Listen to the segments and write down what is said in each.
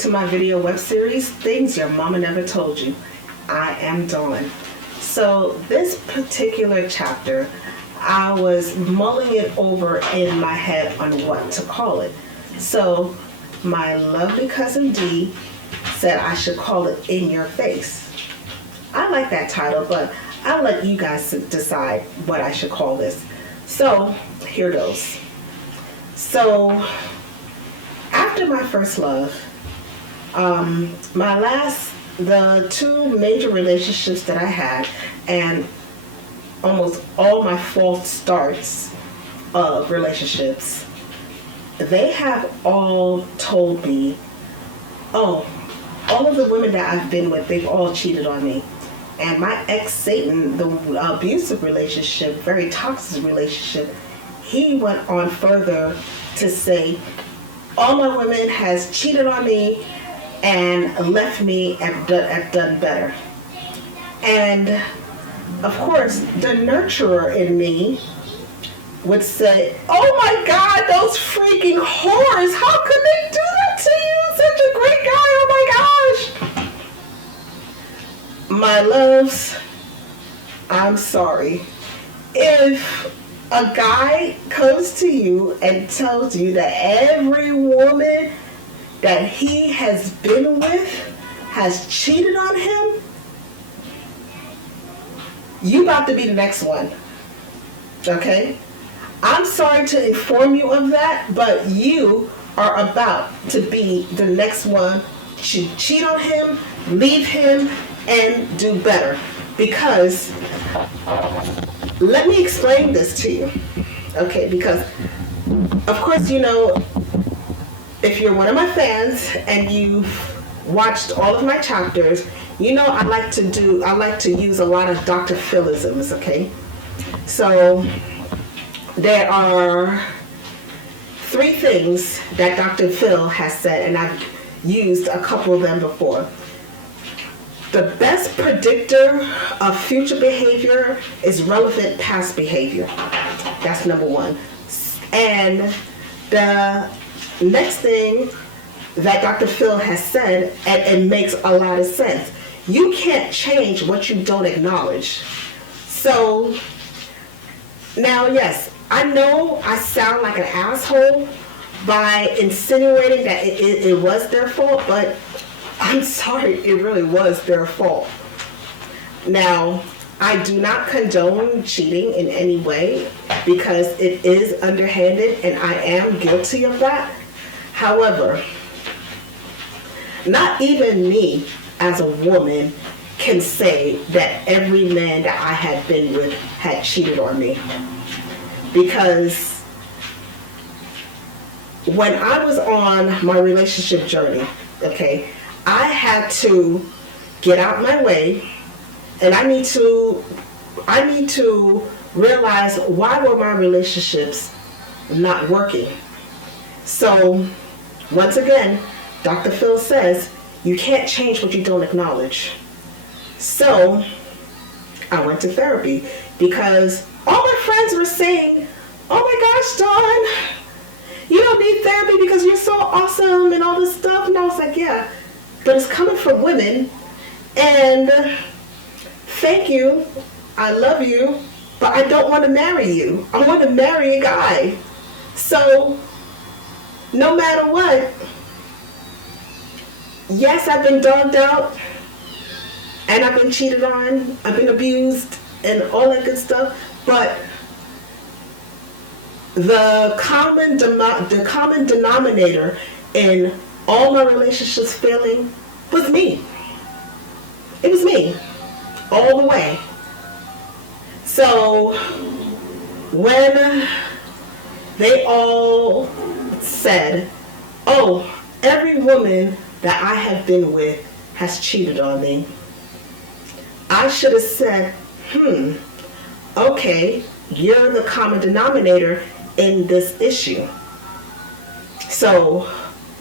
to my video web series, Things Your Mama Never Told You. I am Dawn. So this particular chapter, I was mulling it over in my head on what to call it. So my lovely cousin Dee said I should call it In Your Face. I like that title, but I'll let you guys decide what I should call this. So here goes. So after my first love, the two major relationships that I had, and almost all my false starts of relationships, they have all told me, oh, all of the women that I've been with, they've all cheated on me. And my ex Satan, the abusive relationship, very toxic relationship, he went on further to say, all my women has cheated on me and left me and have done better. And of course, the nurturer in me would say, oh my God, those freaking whores, how could they do that to you? Such a great guy, oh my gosh. My loves, I'm sorry. If a guy comes to you and tells you that every woman that he has been with has cheated on him, you about to be the next one. Okay? I'm sorry to inform you of that, but you are about to be the next one to cheat on him, leave him, and do better. Because, let me explain this to you. Okay, because, of course, you know, if you're one of my fans and you've watched all of my chapters, you know I like to use a lot of Dr. Philisms, okay? So there are 3 things that Dr. Phil has said, and I've used a couple of them before. The best predictor of future behavior is relevant past behavior. That's number 1. And the next thing that Dr. Phil has said, and it makes a lot of sense, you can't change what you don't acknowledge. So, now yes, I know I sound like an asshole by insinuating that it was their fault, but I'm sorry, it really was their fault. Now, I do not condone cheating in any way because it is underhanded and I am guilty of that. However, not even me as a woman can say that every man that I had been with had cheated on me. Because when I was on my relationship journey, okay, I had to get out my way, and I need to realize why were my relationships not working. So once again, Dr. Phil says you can't change what you don't acknowledge. So I went to therapy because all my friends were saying, oh my gosh, Dawn, you don't need therapy because you're so awesome and all this stuff. And I was like, yeah, but it's coming from women, and thank you, I love you, but I don't want to marry you. I want to marry a guy. So no matter what, yes, I've been dogged out and I've been cheated on, I've been abused and all that good stuff, but the common denominator in all my relationships failing was me. It was me, all the way. So when they all said, oh, every woman that I have been with has cheated on me, I should have said, okay, you're the common denominator in this issue. So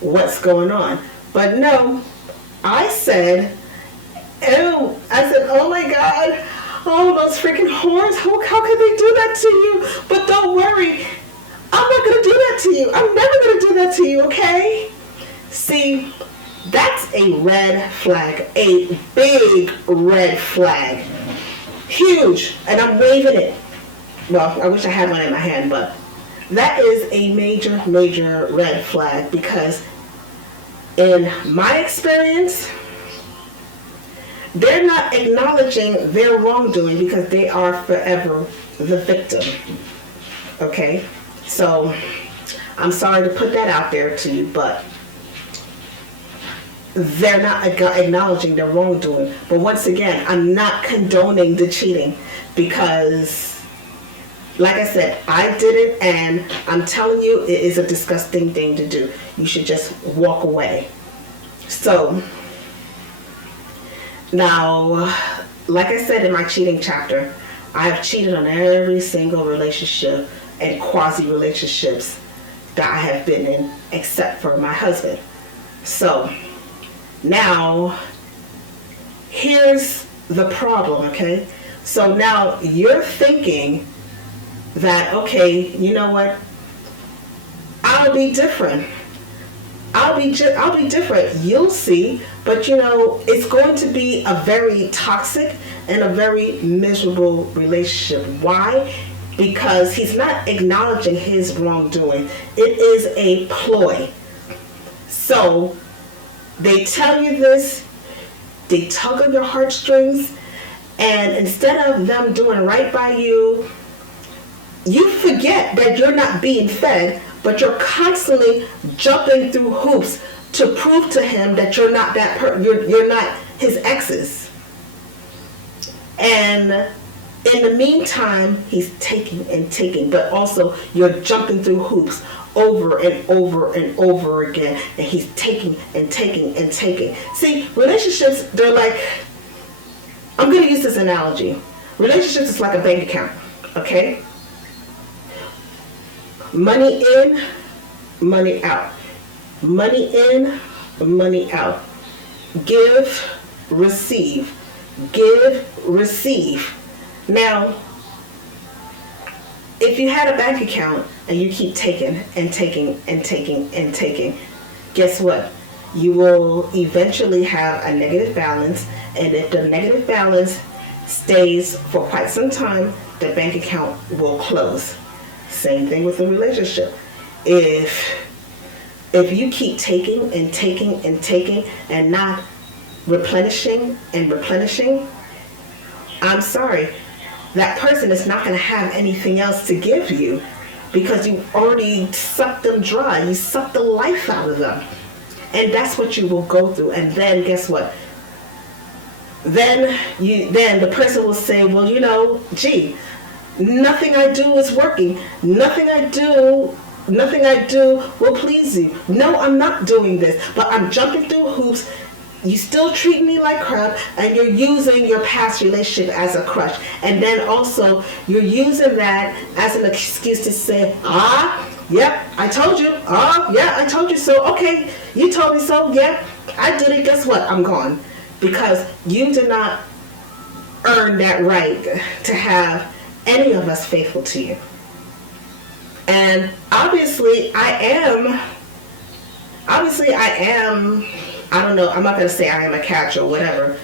what's going on? But no, I said, oh my God, oh, those freaking whores, how could they do that to you? But don't worry, I'm not going to do that to you. I'm never going to do that to you, okay? See, That's a red flag, a big red flag. Huge. And I'm waving it. Well, I wish I had one in my hand, but that is a major, major red flag, because in my experience, they're not acknowledging their wrongdoing because they are forever the victim. Okay? So, I'm sorry to put that out there to you, but they're not acknowledging their wrongdoing. But once again, I'm not condoning the cheating, because, like I said, I did it, and I'm telling you, it is a disgusting thing to do. You should just walk away. So, now, like I said in my cheating chapter, I have cheated on every single relationship and quasi-relationships that I have been in, except for my husband. So, now, here's the problem, okay? So now you're thinking that, okay, you know what? I'll be different. I'll be different. You'll see. But, you know, it's going to be a very toxic and a very miserable relationship. Why? Because he's not acknowledging his wrongdoing. It is a ploy. So, they tell you this, they tug on your heartstrings, and instead of them doing right by you, you forget that you're not being fed, but you're constantly jumping through hoops to prove to him that you're not you're not his exes. And in the meantime, he's taking and taking, but also you're jumping through hoops over and over and over again, and he's taking and taking and taking. See, relationships, they're like, I'm going to use this analogy. Relationships is like a bank account, okay? Money in, money out. Money in, money out. Give, receive. Give, receive. Now, if you had a bank account and you keep taking and taking and taking and taking, guess what? You will eventually have a negative balance, and if the negative balance stays for quite some time, the bank account will close. Same thing with the relationship. If you keep taking and taking and taking and not replenishing and replenishing, I'm sorry, that person is not going to have anything else to give you, because you already sucked them dry. You sucked the life out of them. And that's what you will go through. And then guess what? Then the person will say, well, you know, gee, nothing I do is working. Nothing I do will please you. No, I'm not doing this, but I'm jumping through hoops. You still treat me like crap, and you're using your past relationship as a crutch. And then also, you're using that as an excuse to say, yep, I told you. Yeah, I told you so. Okay, you told me so. Yeah, I did it. Guess what? I'm gone. Because you did not earn that right to have any of us faithful to you. And obviously, I am, I don't know, I'm not going to say I am a catch or whatever,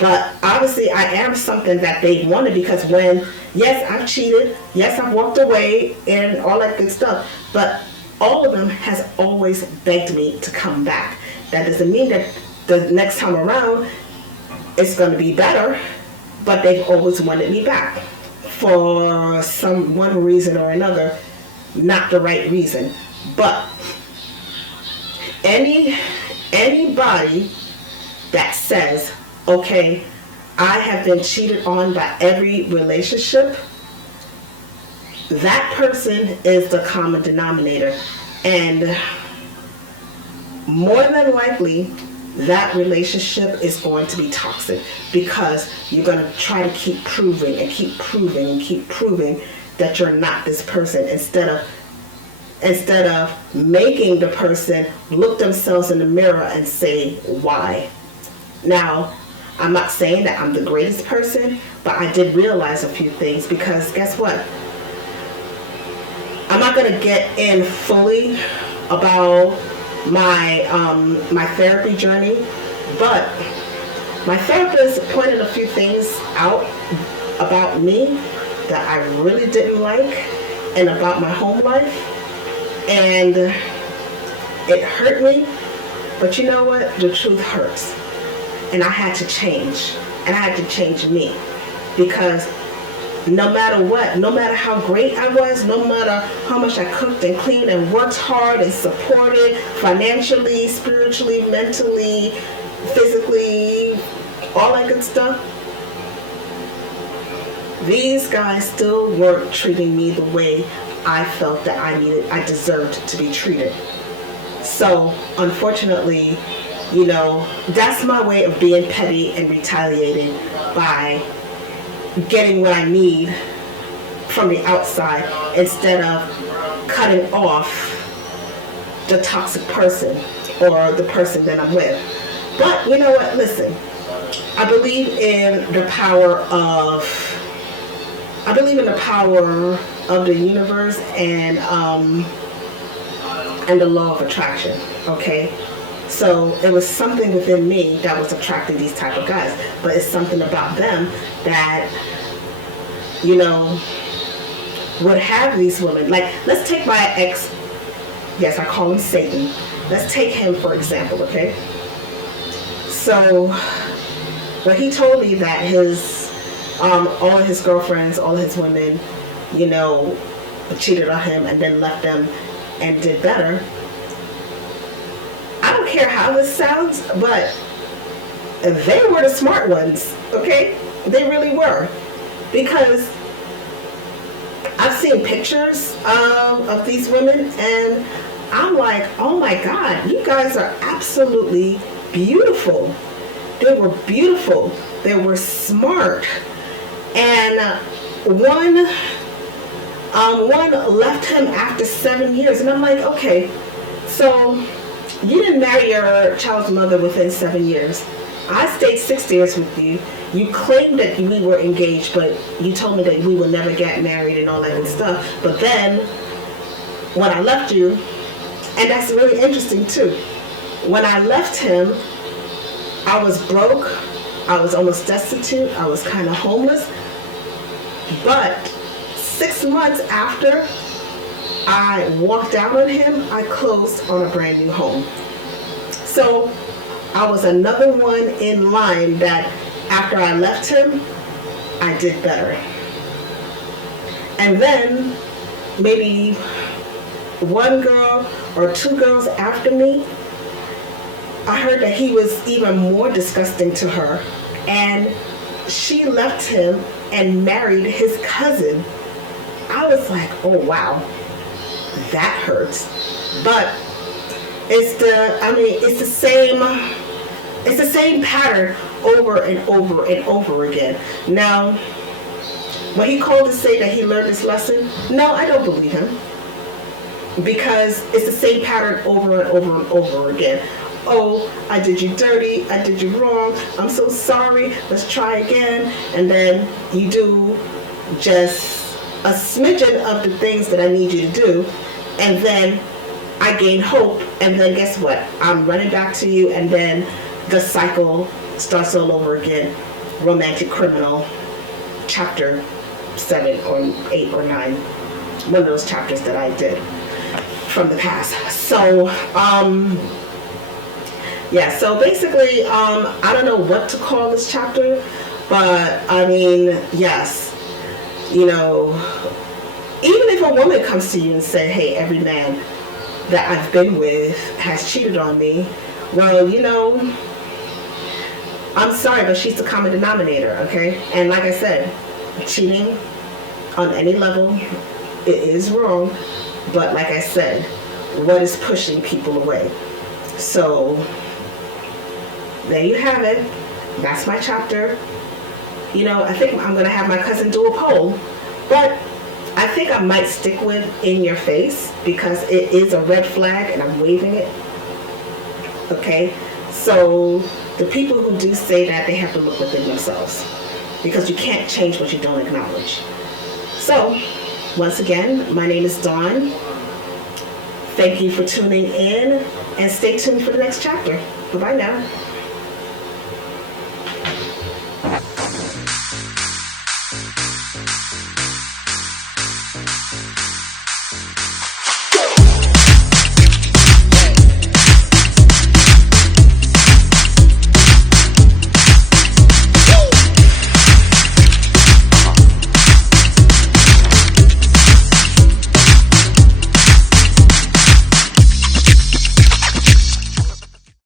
but obviously I am something that they wanted, because when, yes, I've cheated, yes, I've walked away and all that good stuff, but all of them has always begged me to come back. That doesn't mean that the next time around it's going to be better, but they've always wanted me back for one reason or another, not the right reason. But anybody that says, okay, I have been cheated on by every relationship, that person is the common denominator. And more than likely, that relationship is going to be toxic, because you're going to try to keep proving and keep proving and keep proving that you're not this person, instead of making the person look themselves in the mirror and say why. Now, I'm not saying that I'm the greatest person, but I did realize a few things, because guess what? I'm not going to get in fully about my therapy journey, but my therapist pointed a few things out about me that I really didn't like and about my home life, and it hurt me. But you know what? The truth hurts, and I had to change, and I had to change me, because no matter what, no matter how great I was, no matter how much I cooked and cleaned and worked hard and supported financially, spiritually, mentally, physically, all that good stuff, these guys still weren't treating me the way I felt that I deserved to be treated. So, unfortunately, you know, that's my way of being petty and retaliating by getting what I need from the outside instead of cutting off the toxic person or the person that I'm with. But you know what? Listen, I believe in the power of the universe and the law of attraction. Okay. So it was something within me that was attracting these type of guys, but it's something about them that, you know, would have these women. Like, let's take my ex, yes, I call him Satan. Let's take him for example, okay? So, when he told me that his, all of his girlfriends, all of his women, you know, cheated on him and then left them and did better, I don't care how this sounds, but they were the smart ones, okay? They really were. Because I've seen pictures of these women, and I'm like, oh my God, you guys are absolutely beautiful. They were beautiful. They were smart. And one left him after 7 years. And I'm like, okay, so you didn't marry your child's mother within 7 years. I stayed 6 years with you. You claimed that we were engaged, but you told me that we would never get married and all that good stuff. But then, when I left you, and that's really interesting too, when I left him, I was broke, I was almost destitute, I was kind of homeless. But 6 months after I walked out on him, I closed on a brand new home. So I was another one in line that after I left him, I did better. And then maybe one girl or two girls after me, I heard that he was even more disgusting to her, and she left him and married his cousin. I was like, oh wow, that hurts. But it's the same pattern over and over and over again. Now, when he called to say that he learned this lesson, no, I don't believe him, because it's the same pattern over and over and over again. Oh, I did you dirty, I did you wrong, I'm so sorry, let's try again. And then you do just a smidgen of the things that I need you to do, and then I gain hope, and then guess what? I'm running back to you, and then the cycle starts all over again. Romantic Criminal, chapter 7 or 8 or 9. One of those chapters that I did from the past. So, yeah, so basically, I don't know what to call this chapter, but I mean, yes, you know, even if a woman comes to you and say, hey, every man that I've been with has cheated on me, well, you know, I'm sorry, but she's the common denominator, okay? And like I said, cheating on any level, it is wrong, but like I said, what is pushing people away? So there you have it. That's my chapter. You know, I think I'm going to have my cousin do a poll, but I think I might stick with in your face because it is a red flag and I'm waving it. Okay? So the people who do say that, they have to look within themselves, because you can't change what you don't acknowledge. So, once again, my name is Dawn. Thank you for tuning in, and stay tuned for the next chapter. Bye-bye now.